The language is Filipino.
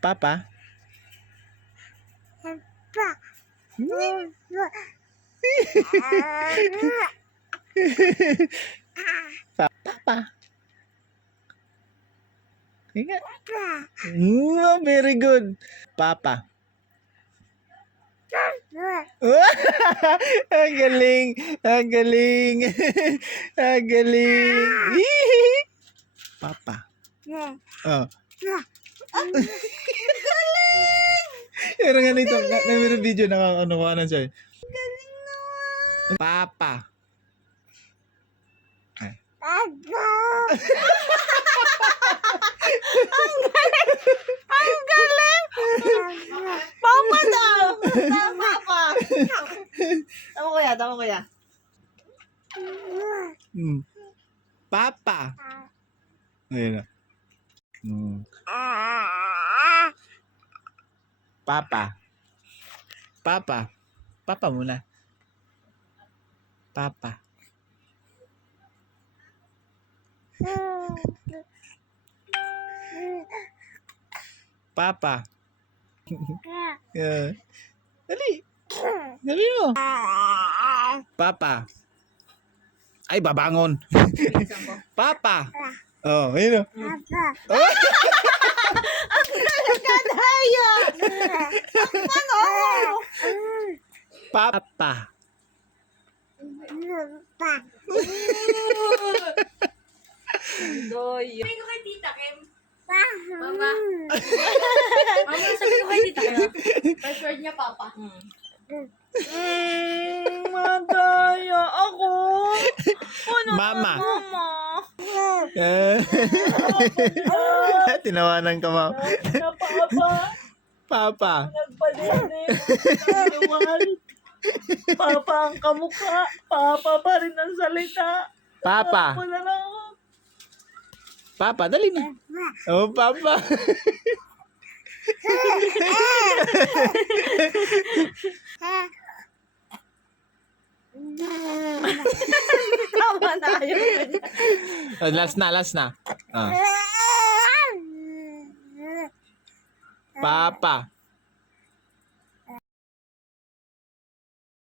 Papa. Papa. Ingat. Very good. Papa. Ang galing. Ang galing. Ang galing. Papa. Oh. Pero nga nito, na video na ano ko ano siya. Galing naman. Papa. Ang galing! Papa daw! Papa! Tama kuya. Papa. Ayun na. Papa. Papa. Papa muna. Papa. Papa. Yeah. Dali. Dali mo. Papa. Ay, babangon. Papa. Oh, ayun o. Kadaya! Ano? Papa. Doy. Sabi ko kay Tita Kim. Mama. Mama, sabi ko kay Tita Kim. First word niya, Papa. Madaya ako. Ano Mama. Mama. Tinawanan ka, ma'am. Na Papa. Papa. Nagpalinis. Nagpaliwal. Papa ang kamukha. Papa pa rin ang salita. Papa. Wala lang ako. Papa, dali na. Oh, Papa. Tama na yun. Last na. Ah. Papa.